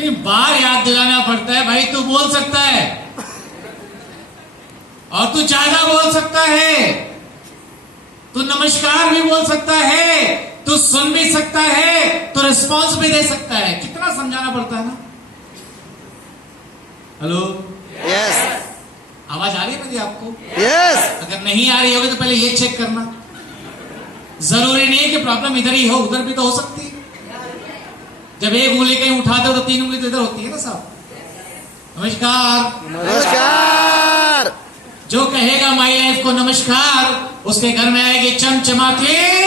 कितनी बार याद दिलाना पड़ता है भाई, तू बोल सकता है और तू ज्यादा बोल सकता है, तू नमस्कार भी बोल सकता है, तू सुन भी सकता है, तू रिस्पॉन्स भी दे सकता है। कितना समझाना पड़ता है ना। हेलो, यस आवाज आ रही है मेरी आपको? यस अगर नहीं आ रही होगी तो पहले ये चेक करना। जरूरी नहीं है कि प्रॉब्लम इधर ही हो, उधर भी तो हो सकती है। जब एक उंगली कहीं उठाते हो तो तीन उंगली तो इधर होती है ना साहब। नमस्कार। नमस्कार। जो कहेगा माई लाइफ को नमस्कार, उसके घर में आएगी चमचमाती।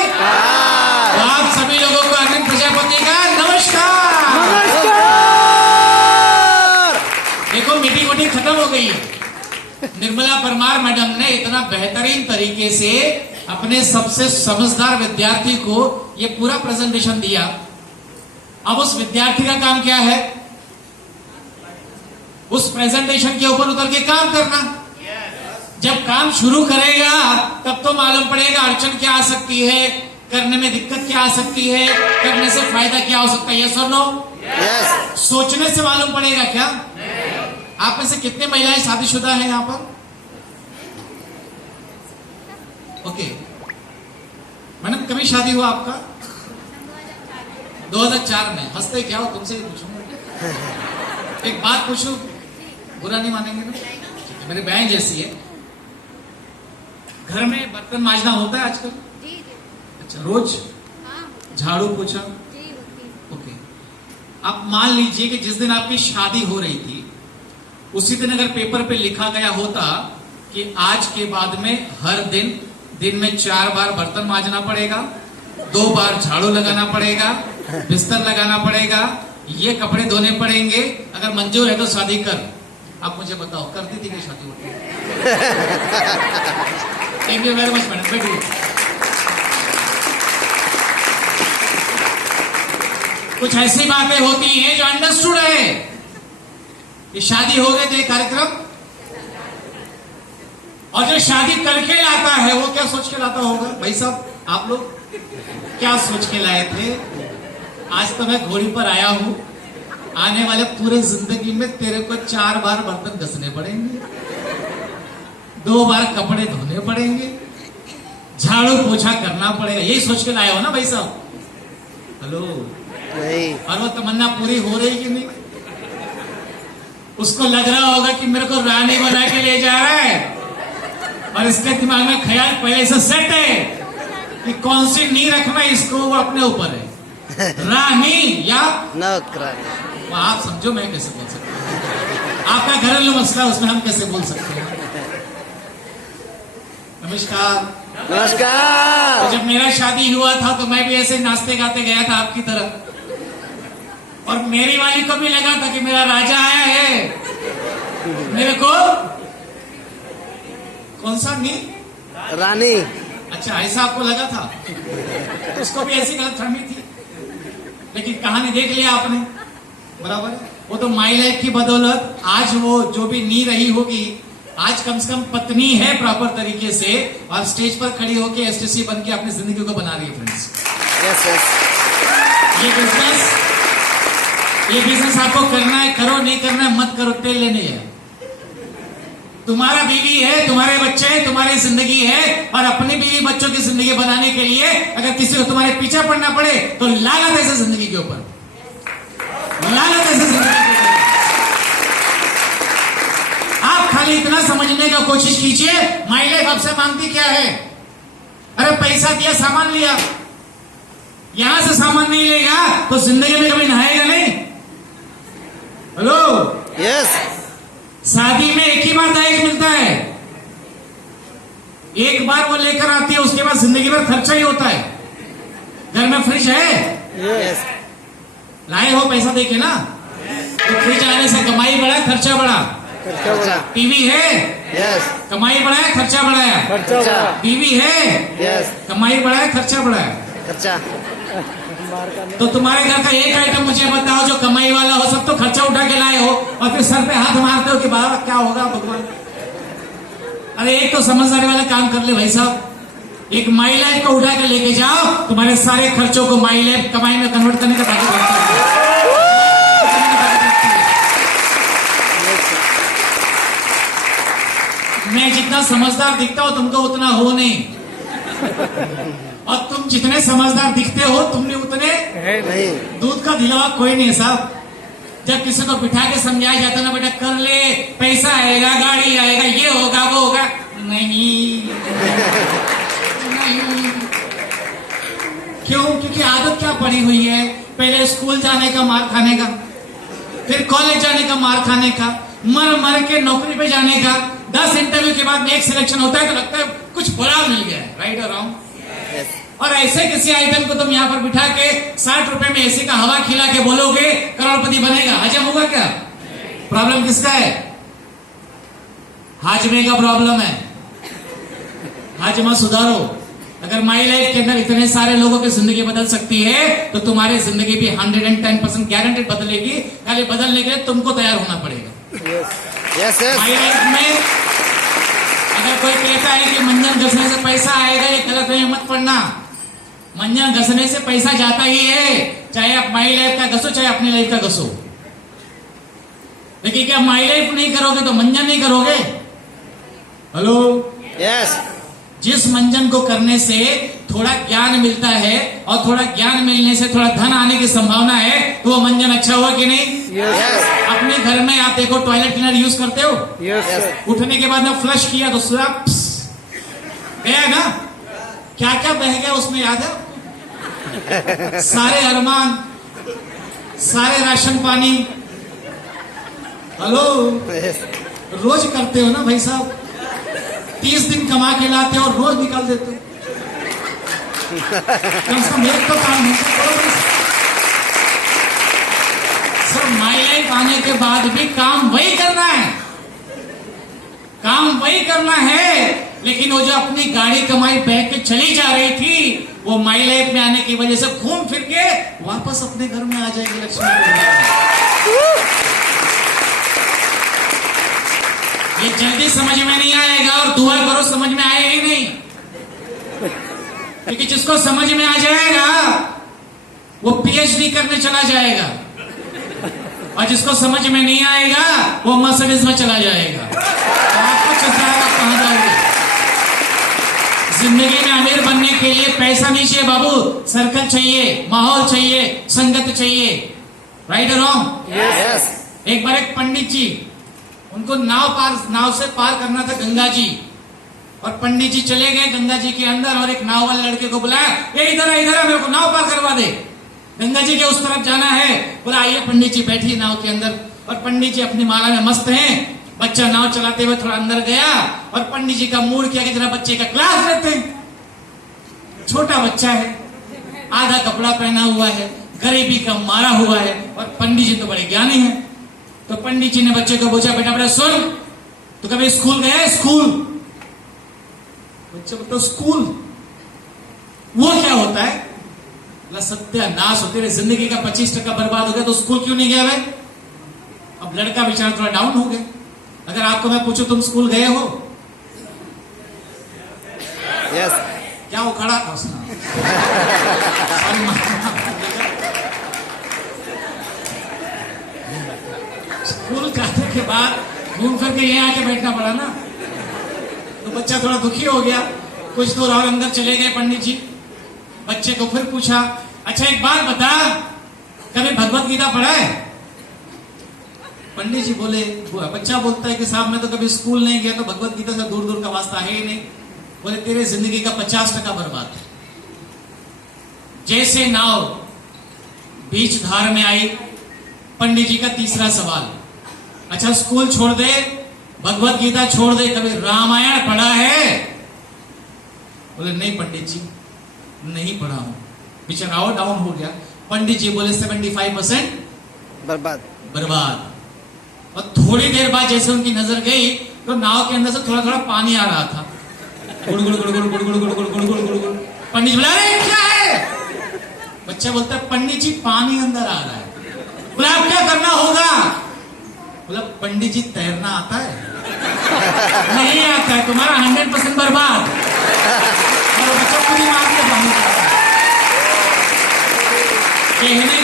तो आप सभी लोगों को अरविंद प्रजापति का नमस्कार। देखो मीटिंग वोटिंग खत्म हो गई है। निर्मला परमार मैडम ने इतना बेहतरीन तरीके से अपने सबसे समझदार विद्यार्थी को ये पूरा प्रेजेंटेशन दिया। अब उस विद्यार्थी का काम क्या है? उस प्रेजेंटेशन के ऊपर उतर के काम करना। जब काम शुरू करेगा तब तो मालूम पड़ेगा अड़चन क्या आ सकती है, करने में दिक्कत क्या आ सकती है, करने से फायदा क्या हो सकता है। यस और नो? यस। सोचने से मालूम पड़ेगा क्या? आप में से कितने महिलाएं शादीशुदा हैं यहां पर? ओके मैडम, कभी शादी हुआ आपका? 2004 में। हंसते क्या हो? तुमसे ही पूछूंगा। एक बात पूछूं, बुरा नहीं मानेंगे ना? ठीक है, मेरी बहन जैसी है। घर में बर्तन मांजना होता है आजकल? अच्छा, रोज झाड़ू पोछा? ओके। आप मान लीजिए कि जिस दिन आपकी शादी हो रही थी उसी दिन अगर पेपर पे लिखा गया होता कि आज के बाद में हर दिन में 4 बार बर्तन मांजना पड़ेगा, 2 बार झाड़ू लगाना पड़ेगा, बिस्तर लगाना पड़ेगा, ये कपड़े धोने पड़ेंगे, अगर मंजूर है तो शादी कर। आप मुझे बताओ, करती थी क्या शादी होती? Thank you very much madam, बैठिए। कुछ ऐसी बातें होती हैं जो अंडरस्टूड है। ये शादी हो गई तो ये कार्यक्रम, और जो शादी करके लाता है वो क्या सोच के लाता होगा? भाई साहब, आप लोग क्या सोच के लाए थे? आज तो मैं घोड़ी पर आया हूं, आने वाले पूरे जिंदगी में तेरे को 4 बार बर्तन घसने पड़ेंगे, 2 बार कपड़े धोने पड़ेंगे, झाड़ू पोछा करना पड़ेगा। यही सोच के लाए हो ना भाई साहब? हेलो, नहीं। और वो तमन्ना पूरी हो रही कि नहीं? उसको लग रहा होगा कि मेरे को रानी बना के ले जा रहा है, और इसके दिमाग में ख्याल पहले से सेट है कि कौन सी नी रखना इसको, वो अपने ऊपर है। रानी या नौकरानी। आप समझो, मैं कैसे बोल सकता हूँ? आपका घरेलू मसला, उसमें हम कैसे बोल सकते हैं? नमस्कार। नमस्कार। तो जब मेरा शादी हुआ था तो मैं भी ऐसे नाचते गाते गया था आपकी तरह, और मेरी वाली को भी लगा था कि मेरा राजा आया है। मेरे को कौन सा नी? रानी। अच्छा, ऐसा आपको लगा था? तो उसको भी ऐसी गलतफहमी थी, लेकिन कहानी देख लिया आपने, बराबर है? वो तो माई लाइफ की बदौलत आज वो जो भी नी रही होगी, आज कम से कम पत्नी है प्रॉपर तरीके से, और स्टेज पर खड़ी होकर एसटीसी बन के अपनी जिंदगी को बना रही है। Friends, yes yes. ये बिजनेस आपको करना है, करो, नहीं करना है मत करो, तेल लेने है। तुम्हारा बीवी है, तुम्हारे बच्चे हैं, तुम्हारी जिंदगी है, और अपनी बीवी बच्चों की जिंदगी बनाने के लिए अगर किसी को तुम्हारे पीछे पड़ना पड़े तो लानत ऐसे जिंदगी के ऊपर, लानत ऐसे जिंदगी के ऊपर। आप खाली इतना समझने का कोशिश कीजिए, माई लाइफ आपसे मांगती क्या है? अरे पैसा दिया, सामान लिया, यहां से सामान नहीं लेगा तो जिंदगी में कभी नहाएगा नहीं। Hello, yes. शादी में एक ही बार दहेज मिलता है, एक बार वो लेकर आती है, उसके बाद जिंदगी भर खर्चा ही होता है। घर में फ्रिज है, यस। लाए हो पैसा देके ना, तो फ्रिज आने से कमाई बढ़ा, खर्चा बढ़ा। खर्चा। टीवी है, यस। कमाई बढ़ाया, खर्चा बढ़ाया। खर्चा। टीवी है, यस। कमाई बढ़ाया, खर्चा बढ़ाया। खर्चा। तो तुम्हारे घर का एक आइटम मुझे बताओ जो कमाई वाला हो, सब तो खर्चा उठा के लाए हो, और फिर सर पे हाथ मारते हो कि बाबा क्या होगा भगवान। अरे एक तो समझदारी वाला काम कर ले भाई साहब, एक माई लाइफ को उठा के लेके जाओ, तुम्हारे सारे खर्चों को माई लाइफ कमाई में कन्वर्ट करने का ताकत रखता है। समझदार दिखता हो तुम तो उतना हो नहीं, और तुम जितने समझदार दिखते हो तुमने उतने नहीं। दूध का दिलवा कोई नहीं है साहब। जब किसी को बिठा के समझाया जाता है ना, बेटा कर ले, पैसा आएगा, गाड़ी आएगा, ये होगा वो होगा, नहीं नहीं। क्यों? क्योंकि आदत क्या पड़ी हुई है, पहले स्कूल जाने का मार खाने का, फिर कॉलेज जाने का मार खाने का, मर मर के नौकरी पे जाने का, 10 इंटरव्यू के बाद में एक सिलेक्शन होता है तो लगता है कुछ बड़ा मिल गया है, राइट और रॉन्ग। और ऐसे किसी आइटम को तुम यहाँ पर बिठा के 60 रुपए में एसी का हवा खिला के बोलोगे करोड़पति बनेगा, हजम होगा क्या? प्रॉब्लम किसका है? हाजमे का प्रॉब्लम है। हाजमा सुधारो। अगर माई लाइफ के अंदर इतने सारे लोगों की जिंदगी बदल सकती है तो तुम्हारी जिंदगी भी 110% गारंटेड बदलेगी। खाली बदलने के लिए तुमको तैयार होना पड़ेगा। Yes yes. माई लाइफ में अगर कोई कहता है कि मंजन घसने से पैसा आएगा, ये गलत है, मत पढ़ना। मंजन घसने से पैसा जाता ही है, चाहे आप माई लाइफ का घसो चाहे अपनी लाइफ का घसो। लेकिन क्या माई लाइफ नहीं करोगे तो मंजन नहीं करोगे? हेलो, यस जिस मंजन को करने से थोड़ा ज्ञान मिलता है और थोड़ा ज्ञान मिलने से थोड़ा धन आने की संभावना है, तो वो मंजन अच्छा हुआ कि नहीं? यस अपने घर में आप देखो टॉयलेट क्लीनर यूज करते हो, यस। उठने के बाद में फ्लश किया तो सुराप गया ना, क्या क्या बह गया उसमें याद है? सारे अरमान, सारे राशन पानी। हेलो, रोज करते हो ना भाई साहब, 30 दिन कमा के लाते हो और रोज निकाल देते हो। कम से कम एक तो काम है सर। माई लाइफ आने के बाद भी काम वही करना है, काम वही करना है। लेकिन वो जो अपनी गाड़ी कमाई बह के चली जा रही थी, वो माई लाइफ में आने की वजह से घूम फिर के वापस अपने घर में आ जाएगी लक्ष्मी। ये जल्दी समझ में नहीं आएगा और दुआ करो समझ में आए ही नहीं, क्योंकि जिसको समझ में आ जाएगा वो पीएचडी करने चला जाएगा, और जिसको समझ में नहीं आएगा वो मर्सिडीज में चला जाएगा। तो आपको चलता है आप कहां जाओगे? जिंदगी में अमीर बनने के लिए पैसा नहीं चाहिए बाबू, सर्कल चाहिए, माहौल चाहिए, संगत चाहिए, राइट और रॉन्ग? यस। एक बार एक पंडित जी, उनको नाव से पार करना था गंगा जी, और पंडित जी चले गए गंगा जी के अंदर और एक नाव वाले लड़के को बुलाया, ये इधर है मेरे को नाव पार करवा दे, गंगा जी के उस तरफ जाना है। बोला आइए पंडित जी बैठिए नाव के अंदर, और पंडित जी अपनी माला में मस्त हैं। बच्चा नाव चलाते हुए थोड़ा अंदर गया और पंडित जी का मूड किया कि जरा बच्चे का क्लास लेते हैं। छोटा बच्चा है, आधा कपड़ा पहना हुआ है, गरीबी का मारा हुआ है, और पंडित जी तो बड़े ज्ञानी हैं। तो पंडित जी ने बच्चे को पूछा, बेटा बेटा सुन, तो कभी स्कूल गया है? स्कूल? बच्चा बोलता स्कूल वो क्या होता है? सत्यानाश हो, तेरे जिंदगी का 25% बर्बाद हो गया, तो स्कूल क्यों नहीं गया भाई? अब लड़का बेचारा थोड़ा डाउन हो गया। अगर आपको मैं पूछूं तुम स्कूल गए हो? यस। क्या वो खड़ा था उसने? स्कूल जाने के बाद घूम फिर के यहाँ आके बैठना पड़ा ना, तो बच्चा थोड़ा दुखी हो गया। कुछ दूर और अंदर चले गए पंडित जी। बच्चे को फिर पूछा, अच्छा एक बात बता, कभी भगवत गीता पढ़ा है? पंडित जी बोले, बच्चा बोलता है कि साहब मैं तो कभी स्कूल नहीं गया, तो भगवत गीता से दूर दूर का वास्ता है ही नहीं। बोले तेरे जिंदगी का 50% बर्बाद है। जैसे नाव बीच धार में आई, पंडित जी का तीसरा सवाल, अच्छा स्कूल छोड़ दे, भगवत गीता छोड़ दे, कभी रामायण पढ़ा है? बोले नहीं पंडित जी नहीं पढ़ा हूं। बेचारा और डाउन हो गया। पंडित जी बोले 75% बर्बाद। और थोड़ी देर बाद जैसे उनकी नजर गई तो नाव के अंदर से थोड़ा थोड़ा पानी आ रहा था, गुड़ गुड़ गुड़ गुड़ गुड़ गुड़ गुड़ गुड़ गुड़ गुड़ गुड़। पंडित जी बोला अरे क्या है? बच्चा बोलता है पंडित जी पानी अंदर आ रहा है। बोला अब क्या करना होगा? बोला पंडित जी तैरना आता है? नहीं आता है, तुम्हारा 100% बर्बाद। और बच्चा खुद ही मार दिया पानी। कहने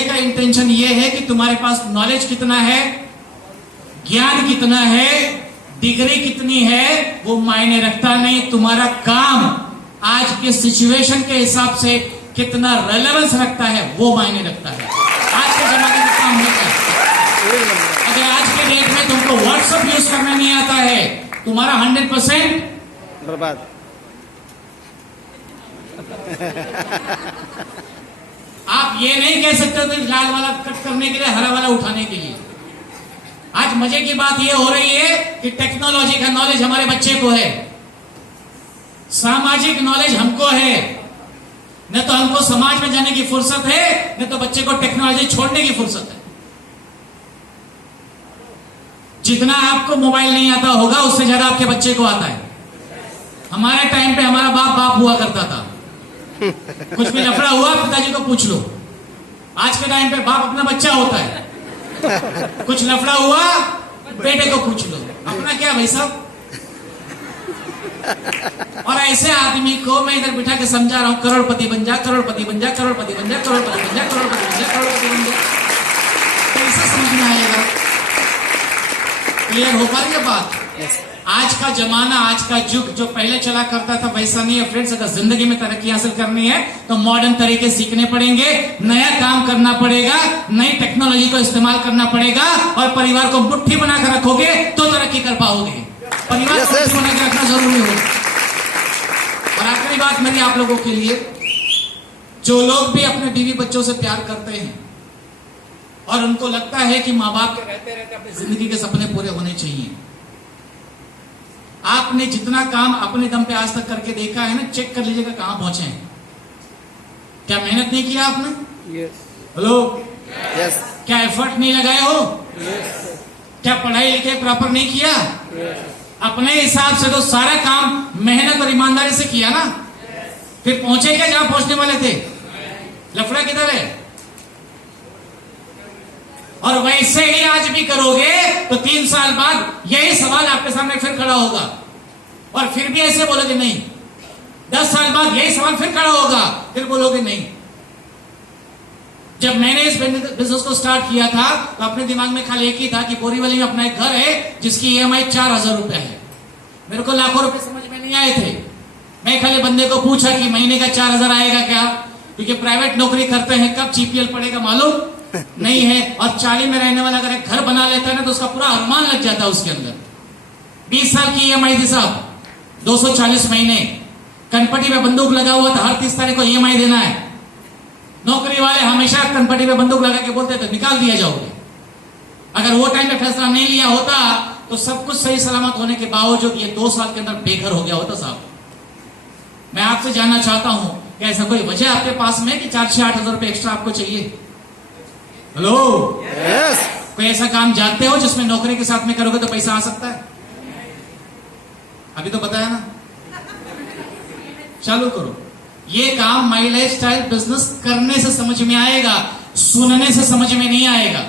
का इंटेंशन ये है कि तुम्हारे पास नॉलेज कितना है, ज्ञान कितना है, डिग्री कितनी है वो मायने रखता नहीं, तुम्हारा काम आज के सिचुएशन के हिसाब से कितना रेलेवेंस रखता है वो मायने रखता है। आज के जमाने में काम होता है। अगर आज के डेट में तुमको व्हाट्सएप यूज करना नहीं आता है, तुम्हारा 100% बर्बाद। आप ये नहीं कह सकते तो लाल वाला कट करने के लिए हरा वाला उठाने के लिए। आज मजे की बात ये हो रही है कि टेक्नोलॉजी का नॉलेज हमारे बच्चे को है, सामाजिक नॉलेज हमको है। न तो हमको समाज में जाने की फुर्सत है, न तो बच्चे को टेक्नोलॉजी छोड़ने की फुर्सत है। जितना आपको मोबाइल नहीं आता होगा उससे ज्यादा आपके बच्चे को आता है। हमारे टाइम पे हमारा बाप बाप हुआ करता था, कुछ भी लफड़ा हुआ पिताजी को पूछ लो। आज के टाइम पे बाप अपना बच्चा होता है, कुछ लफड़ा हुआ बेटे को पूछ लो, अपना क्या भाई साहब। और ऐसे आदमी को मैं इधर बिठा के समझा रहा हूं, करोड़पति बन जा, करोड़पति बन जा, करोड़पति बन जा, करोड़पति बन जा, करोड़पति बन जा, करोड़पति बन जा। कैसे समझ में आएगा? क्लियर हो पा रही है बात? आज का जमाना, आज का युग जो पहले चला करता था वैसा नहीं है फ्रेंड्स। अगर जिंदगी में तरक्की हासिल करनी है तो मॉडर्न तरीके सीखने पड़ेंगे, नया काम करना पड़ेगा, नई टेक्नोलॉजी को इस्तेमाल करना पड़ेगा और परिवार को मुट्ठी बनाकर रखोगे तो तरक्की कर पाओगे। परिवार को मुट्ठी बना के रखना जरूरी हो। और आखिरी बात मेरी आप लोगों के लिए, जो लोग भी अपने बीवी बच्चों से प्यार करते हैं और उनको लगता है कि माँ बाप के रहते रहते अपनी जिंदगी के सपने पूरे होने चाहिए, आपने जितना काम अपने दम पे आज तक करके देखा है ना, चेक कर लीजिएगा कहां पहुंचे हैं। क्या मेहनत नहीं किया आपने? हेलो, क्या एफर्ट नहीं लगाए हो? क्या पढ़ाई लिखाई प्रॉपर नहीं किया? अपने हिसाब से तो सारा काम मेहनत और ईमानदारी से किया ना, फिर पहुंचे क्या जहां पहुंचने वाले थे? लफड़ा किधर है? और वैसे ही आज भी करोगे तो 3 साल बाद यही सवाल आपके सामने फिर खड़ा होगा और फिर भी ऐसे बोलोगे नहीं। 10 साल बाद यही सवाल फिर खड़ा होगा, फिर बोलोगे नहीं। जब मैंने इस बिजनेस को स्टार्ट किया था तो अपने दिमाग में खाली एक ही था कि बोरीवली में अपना एक घर है जिसकी EMI 4000 रुपए है। मेरे को लाखों रुपए समझ में नहीं आए थे। मैं खाली बंदे को पूछा कि महीने का 4000 आएगा क्या, क्योंकि प्राइवेट नौकरी करते हैं, कब GPL पड़ेगा मालूम नहीं है। और 40 में रहने वाला अगर एक घर बना लेता है ना तो उसका पूरा अरमान लग जाता है उसके अंदर। 20 साल की EMI थी साहब, 240 महीने, कनपटी में बंदूक लगा हुआ था, हर 30 तारीख को EMI देना है। नौकरी वाले हमेशा कनपटी में बंदूक लगा के बोलते थे निकाल दिया जाओगे। अगर वो टाइम में फैसला नहीं लिया होता तो सब कुछ सही सलामत होने के बावजूद ये 2 साल के अंदर बेघर हो गया होता साहब। मैं आपसे जानना चाहता हूं कि ऐसा कोई वजह आपके पास में कि 4-8 हजार रुपए एक्स्ट्रा आपको चाहिए? हेलो, कोई ऐसा काम जानते हो जिसमें नौकरी के साथ में करोगे तो पैसा आ सकता है? अभी तो बताया ना, चालू करो ये काम। माई लाइफस्टाइल बिजनेस करने से समझ में आएगा, सुनने से समझ में नहीं आएगा।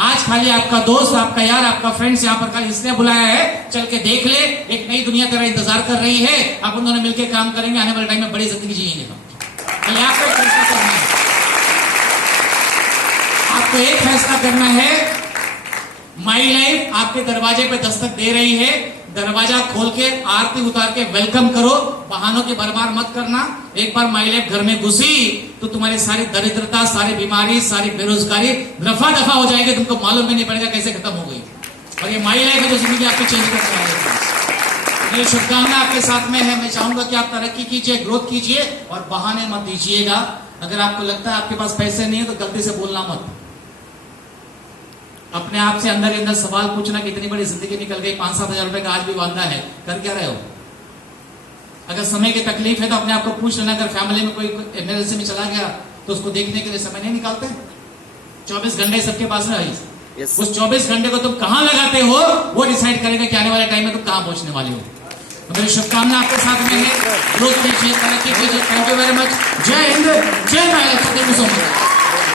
आज खाली आपका दोस्त, आपका यार, आपका फ्रेंड्स यहाँ पर खाली इसलिए बुलाया है, चल के देख ले, एक नई दुनिया तेरा इंतजार कर रही है, अपन दोनों मिलकर काम करेंगे, आने वाले टाइम में बड़ी जिंदगी जिएंगे हम। आपको एक फैसला करना है, आपको एक फैसला करना है। माई लाइफ आपके दरवाजे पे दस्तक दे रही है, दरवाजा खोल के आरती उतार के वेलकम करो, बहानों की बर्बाद मत करना। एक बार माई लाइफ घर में घुसी तो तुम्हारी सारी दरिद्रता, सारी बीमारी, सारी बेरोजगारी रफा दफा हो जाएगी, तुमको मालूम भी नहीं पड़ेगा कैसे खत्म हो गई। और ये माई लाइफ है जो जिंदगी आपकी चेंज कर सकती है। मेरी शुभकामना आपके साथ में है। मैं चाहूंगा कि आप तरक्की कीजिए, ग्रोथ कीजिए और बहाने मत दीजिएगा। अगर आपको लगता है आपके पास पैसे नहीं है तो गलती से बोलना मत। अपने आप से अंदर ही अंदर सवाल पूछना कि इतनी बड़ी जिंदगी निकल गई, 5-7 हजार रुपए का आज भी वादा है, कर क्या रहे हो? अगर समय की तकलीफ है तो अपने आप को पूछ लेना। अगर फैमिली में कोई इमरजेंसी में चला गया तो उसको देखने के लिए समय नहीं निकालते? 24 घंटे सबके पास है। Yes. उस 24 घंटे को तुम कहां लगाते हो वो डिसाइड करेगा कि आने वाले टाइम में तुम कहां पहुंचने वाले हो। तो मेरी शुभकामना आपके साथ में है, ग्रोथ कीजिए, तरक्की कीजिए। Thank you very much. जय हिंद, जय भारत।